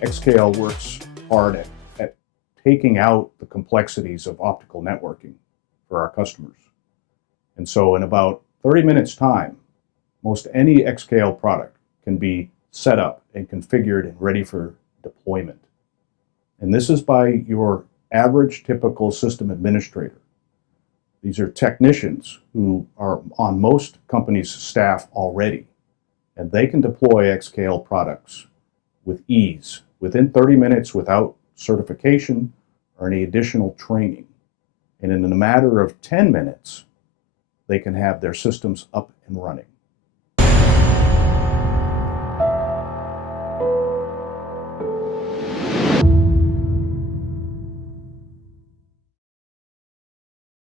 XKL works hard at taking out the complexities of optical networking for our customers. And so in about 30 minutes time, most any XKL product can be set up and configured and ready for deployment. And this is by your average typical system administrator. These are technicians who are on most companies' staff already, and they can deploy XKL products with ease within 30 minutes without certification or any additional training. And in a matter of 10 minutes, they can have their systems up and running.